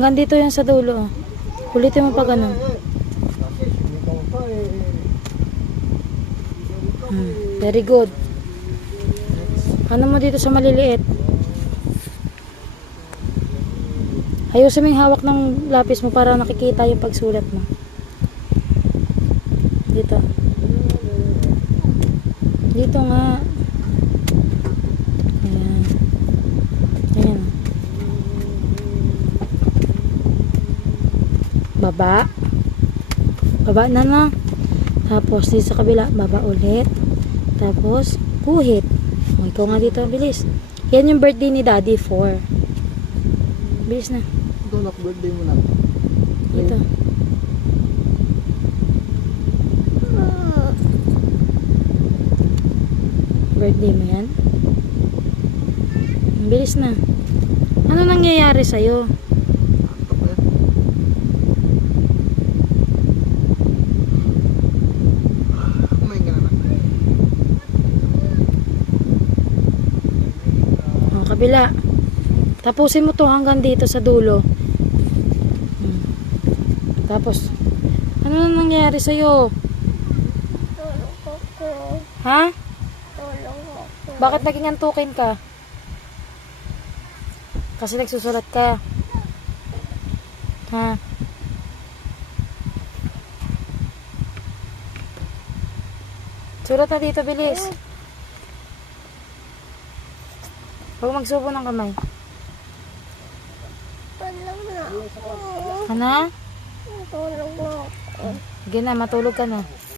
Hanggang dito yan sa dulo. Oh. Ulitin mo pa ganun. Very good. Ano mo dito sa maliliit? Ayusin mo yung hawak ng lapis mo para nakikita yung pagsulat mo. Dito. Dito nga. Ayan. Ayan. Baba. Baba na. Tapos dito sa kabila, baba ulit. Tapos, guhit. O, ikaw nga dito, bilis. Yan yung birthday ni Daddy, 4. Bilis na. Ito, birthday mo na. Dito. Birthday mo yan? Bilis na. Ano nangyayari sa'yo? O, kabila. Tapusin mo to hanggang dito sa dulo. Tapos, ano na nangyayari sa'yo? Tulog ako. Ha? Tulog ako. Bakit naging antukin ka? Kasi nagsusulat ka. Ha? Sulat na dito, bilis. Huwag magsubo ng kamay. Tulog na ako. Ano? Tulog na ako. Sige na, matulog ka na.